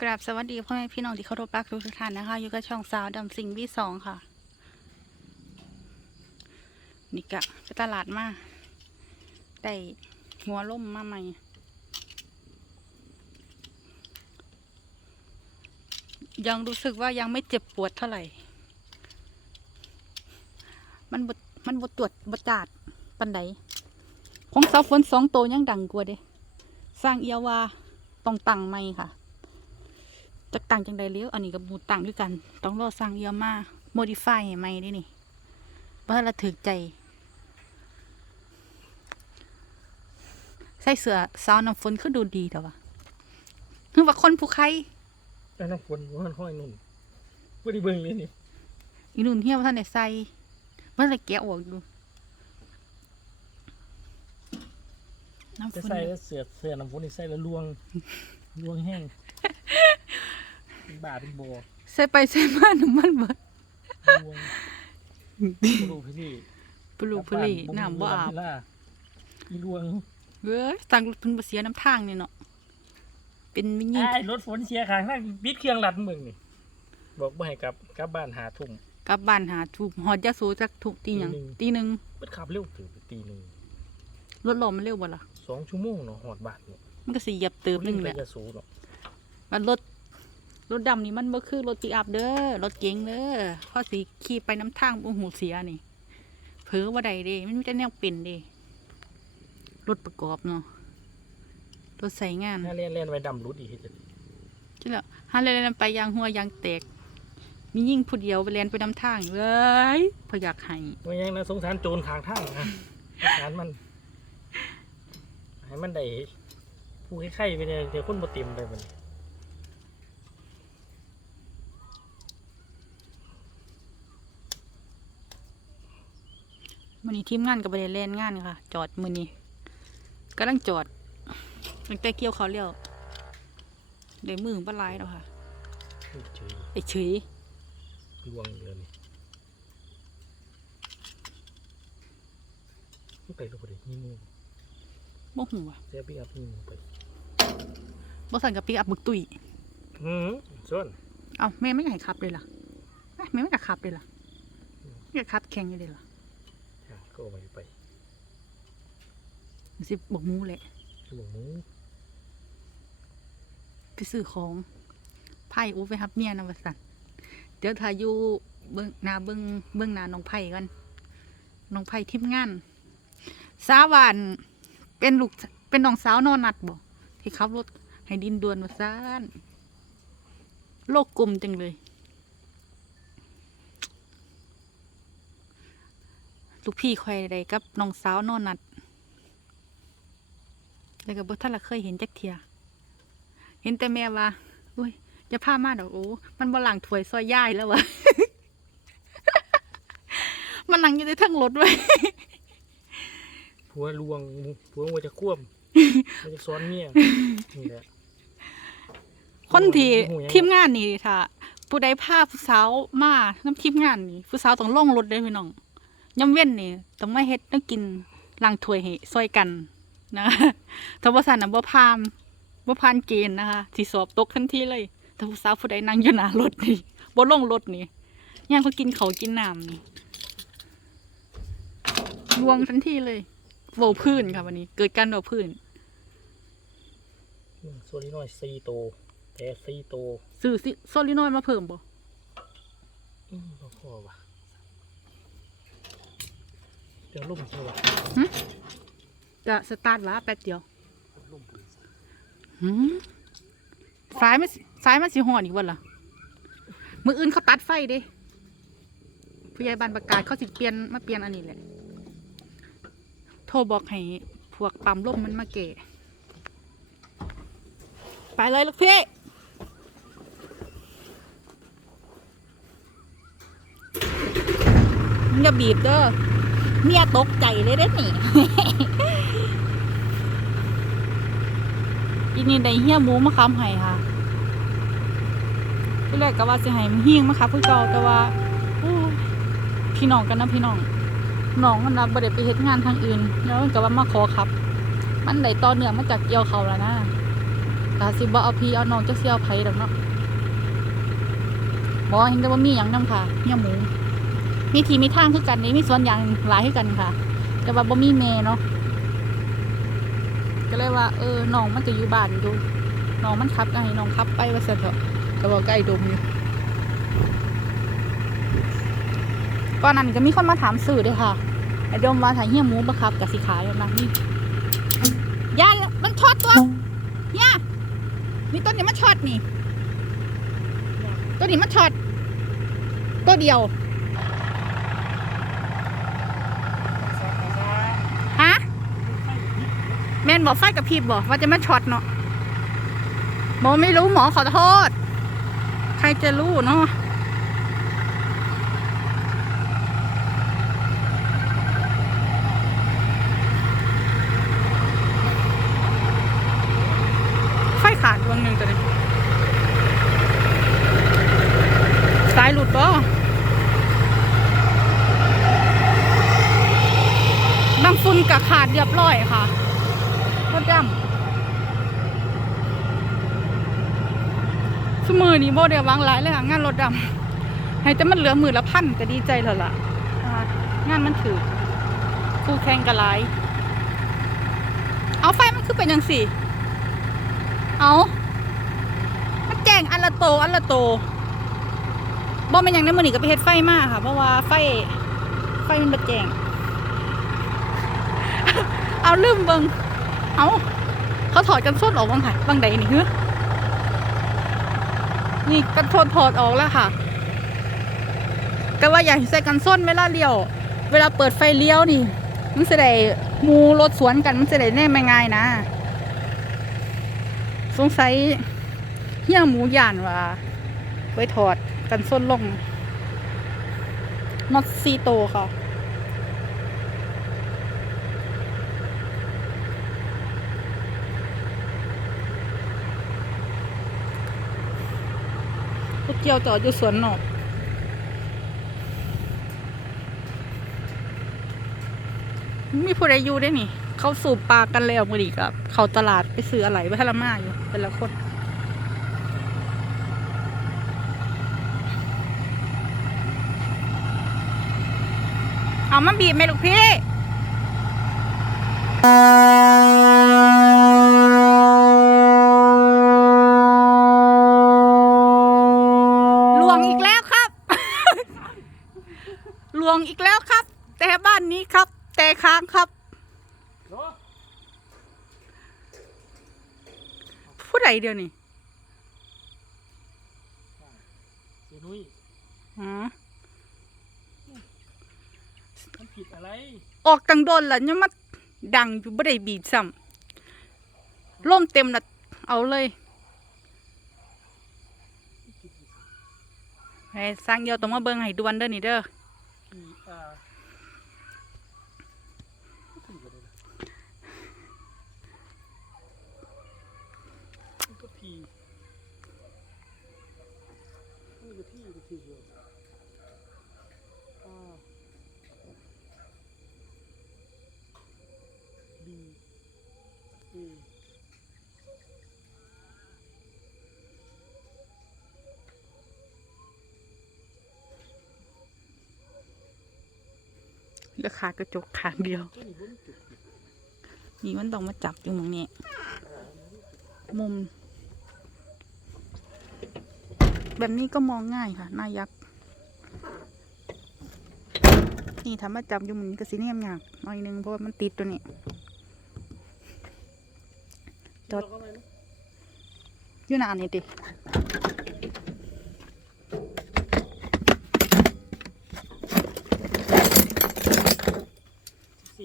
กราบสวัสดีพ่อแม่พี่น้องที่เคารพรักทุกท่านนะคะ อยู่กับช่องสาวดำสิงวีสองค่ะ นี่กะไปตลาดมาได้หัวล่มมาใหม่ ยังรู้สึกว่ายังไม่เจ็บปวดเท่าไหร่ มันบดมันบดตรวจบดจาดปันไดของสาวฝนสองโตวยังดังกว่าเด้สร้างเอียวาต้องตังไม่ค่ะ จะต่างจังใดเลี้ยวอันนี้กับบูต่างด้วยกัน ต้องรอสร้างเอียมาโมดิฟายให้ใหม่ได้นี่เพื่อละถึกใจ ใส่เสื้อสาวน้ำฝนคือดูดีแต่ว่าคือว่าคนผู้ใครแล้วน้ำฝนว่ามันห้อยนุ่นไม่ได้เบิ่งเลยนี่อีนุ่นเฮียว่าท่านได้ใส่เมื่อไรแกะออกดูน้ำฝจะนใส่แล้วเสือเสือน้ำฝนนี่ใส่แล้วลวงลวงแห้ง เป็นบาเป็นโบใส่ไปใส่มาน้ำมันเบิดลวงปลูกพี่ปลูกพลีน้ำบ่อาบอีลวงเว้ยสั่งรถเพิ่นบ่เสียน้ำทางนี่เนาะเป็นมินิไอ้รถฝนเสียขางนั่งบิดเครื่องลัดมึงนี่บอกบ่ให้กลับกลับบ้านหาทุ่มกลับบ้านหาถูกหอดยาสูจักถูกตีหยังตีหนึ่งตีหนึ่งมันขับเร็วถึงตีหนึ่งรถลมมันเร็วบ่ล่ะสองชั่วโมงเนาะหอดบ้านเนาะมันก็สิเหยียบเติมหนึงแหละไปยะโสเนาะมันรถ รถดำนี่มันบ่คือรถปิกอัพเด้อรถเก๋งเด้อพอสิขี่ไปน้ำทางบ่หูเสียนี่เผลอว่าใดเด้มันมีแต่แนวเป็นเด้รถประกอบเนาะรถใส่งานถ้าเล่นเล่นไว้ดำรุดอีกจะใช่แล้วฮันเลยนไปยางหัวยางแตก มียิ่งผู้เดียวไปเรียนไปนำทางเว้ยพออยากให้ไม่ยังนะสงสารโจรทางทางนะสงสารมันให้มันได้ผู้ไข้ๆไปเนี่ยเดี๋ยวคนบ่เต็มเลยมัน มือนี้ทีมงานก็บ่ได้เล่นงานค่ะ จอดมือนี้กำลังจอดตั้งแต่เกี่ยวเขาเลี้ยวได้มือบ่หลายแล้วค่ะไอ้เฉยลวงเดือนนี่ไปก็บ่ได้นี่มูบ่ฮู้ว่ะเสียพี่อัพนี่มูไปบ่สั่นกับปิกอัพบึกตุยอืมส่วนเอาแม่ไม่ให้ขับเลยล่ะแม่ไม่อยากขับเลยล่ะอยากขับแข่งอยู่เลยล่ะ ก็เอาไปไปมันสิบอกหมูแหละหลวงหมูไปซื้อของไผ่อูไปรับเมียนะว่าสั่นเดี๋ยวถ้าอยู่เบิ่งหน้าเบิ่งเบิ่งหน้าน้องไผ่กันน้องไผ่ทีมงานสาวานเป็นลูกเป็นน้องสาวนอนนัดบ่ที่ขับรถให้ดินดวนมาซ่านโลกกลมจังเลย ลูกพี่คอยใดกับน้องสาวนอนนัดแล้วก็บ่ท่านละเคยเห็นจักเทีย เห็นแต่แม่ว่าอุ้ยอย่าพามาดอกโอ้มันบ่หลังถวยซอยย่ายแล้ววะมันนั่งอยู่ในทั้งรถไว้ยผัวลวงผัวว่าจะควบว่าจะซ้อนเมียนี่แหละคนที่โอ้ยทีมงานนี่ถ้าผู้ใดพาผู้สาวมาน้ำทีมงานนี่ผู้สาวต้องลงรถเลยพี่น้อง ย่ำเว้นนี่ต้องมาเฮ็ดต้องกินล้างถ้วยให้ซอยกันนะถ้าบ่ซั่นน่ะบ่ผ่านบ่ผ่านเกณฑ์นะคะสิสอบตกทันทีเลยถ้าผู้สาวผู้ใดนั่งอยู่หน้ารถนี่บ่ลงรถนี่ย่างเขากินเขาวกินน้ำนี่ลวงทันทีเลยโวพื้นค่ะวันนี้ เกิดการโวพื้นโซลิน้อยซีโตวแต่ซีโตวซื้อซิโซลินอยมาเพิ่มบ่อืมบ่พอว่ะเดี๋ยวลุ่มใช่ป่ะจะสตาร์ทวะแป๊บเดียวสายมันสายมันสิหอนอีกวันละมืออื่นเขาตัดไฟเด้ผู้ใหญ่บ้านประกาศเขาสิเปลี่ยนมาเปลี่ยนอันนี้แหละ โทรบอกให้พวกปั๊มลมมันมาเกะไปเลยลูกพี่อย่าบีบเด้อ เมียตกใจเลยเด้อนี่อีนี่ได้เฮี้ยหมูมาค้ำให้ค่ะที่แรกก็ว่าสิให้มันเฮี้ยงมาครับเพื่อเก่าแต่ว่าพี่น้องกันนะพี่น้องน้องมันนะบ่ได้ไปเฮ็ดงานทางอื่น แล้วมันก็ว่ามาขอครับ มันได้ต่อเนื่องมาจากเกี่ยวเขาแล้วนะก็ก็สิบ่เอาพี่เอาน้องจักสิเอาไผดอกเนาะบ่เห็นแต่ว่ามีหยังนํค่ะเฮียหมู มีทีมีทางคือกันนี่มีสวนยางหลายคือกันค่ะ แต่ว่าบ่มีแม่เนาะก็เลยว่าเออน้องมันจะอยู่บ้านอยู่น้องมันขับก็ให้น้องขับไปว่าซั่นเถอะก็บอกใกล้ดมอยู่ก่อนนั้นก็มีคนมาถามสื่อด้วยค่ะไอ้ดมว่าถ้าเฮี้ยหมูบ่ขับก็สิขายแล้วนะนี่ย่ามันช็อตตัวย่านี่ต้นนี้มันช็อตนี่ต้นนี้มันช็อตตัวเดียว ฮะ แม่นบอกไฟกับพริบบอกว่าจะมาช็อตเนาะหมอไม่รู้หมอขอโทษ ใครจะรู้เนาะไฟขาดดวงหนึ่งตัวนี้สายหลุดบ่บางฝุ่นกับขาดเรียบร้อยค่ะ รถดำสมือนี้โบเดียววางหลายเลยค่ะ งานรถดำให้แต่มันเหลือหมือละพันก็ดีใจแล้วล่ะ งานมันถือคู่แข่งกันหลาย เอาไฟมันคือเป็นยังสี่ เอามันแจ้งอันละโตอันละโตบ่มันยังในมือนี้ก็ไปเฮ็ดไฟมากค่ะ เพราะว่าไฟไฟมันบ่แจ้งเอาลืมเบิง เอาเขาถอดกันส้นออกบางไหนบางใดนี่เฮ้อนี่กันส้นถอดออกแล้วค่ะ ก็ว่าอยากใส่กันส้นเวลาเลี้ยว เวลาเปิดไฟเลี้ยวนี่ มันจะได้มูรถสวนกันมันจะได้แน่ไม่ง่ายนะ สงสัยเฮี้ยหมูย่านว่าไว้ถอดกันส้นลงน็อตซีโตค่ะ รถเกี่ยวจอดอยู่สวนนอกมีผู้ใดอยู่ได้นี่ เขาสูบปลากันแล้วมือดีกับ เขาตลาดไปซื้ออะไรไปทละมาอยู่แต่ละคนเอามาบีบไหมลูกพี่ ลวงอีกแล้วครับ ลวง อีกแล้วครับ แต่บ้านนี้ครับ แต่ค้างครับเนาะผู้ใดเดียวนี่เสียนุ้ยอ๋อมันผิดอะไร ออกตังโดนแล้วยังมาดังอยู่บ่ได้บีดซ้ำล่มเต็มละเอาเลยไอ้สร้างเดียวต้องมาเบิ่งให้ด่วนเด้อนี่เด้อ พีอาร์ผิดอะไรนะมันก็พีนี่ก็พีก็พีเลยอาร์บีเอ เหลือขากระจกขางเดียวนี่บ่มีจุดนี่มันต้องมาจับอยู่หมองนี้ มุม แบบนี้ก็มองง่ายค่ะหน้ายักษ์นี่ทำมาจับอยู่มุนก็สิเนี่ยมยากหน่อยหนึงเพราะว่ามันติดตัวนี้จอดอยู่นานนี่ดิ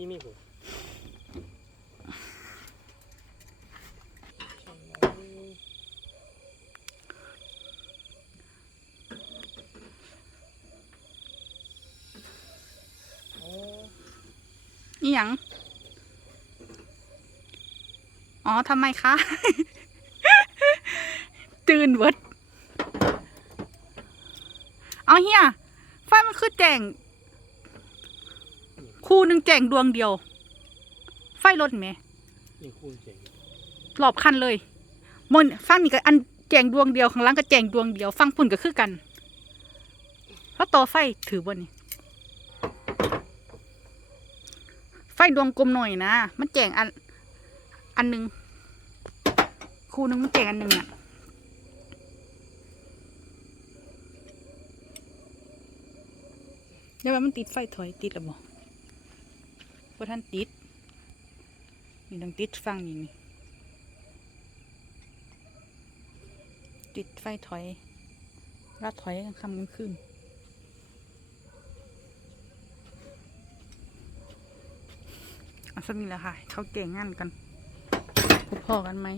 ซีนี่มโอ้นี่ยัง อ๋อทำไมคะ ตื่นเวิร์ดเอาเฮียไฟมันคือแจง คู่หนึ่งแจงดวงเดียว ไฟรถไหมนี่คูณเจ๋งรอบคันเลยมนฟังนี่ก็อันแจงดวงเดียวข้างหล่างก็แจงดวงเดียว ฟังพุ่นก็คือกันแล้วต่อไฟถือบ่นี่ไฟดวงกลมหน่อยนะ มันแจงอัน อันหนึ่งคู่หนึ่งมันแจงอันหนึ่งอะเดี๋ยวมันติดไฟถอยติดหรือ บ่บ่ท่านติดนี่ต้องติดฟังนี่นี่ติดไฟถอยรัดถอยกลางค่ำกลางคืนเอาสักนี้แหละค่ะ เขาเก่งงานกันพบพอกันไหม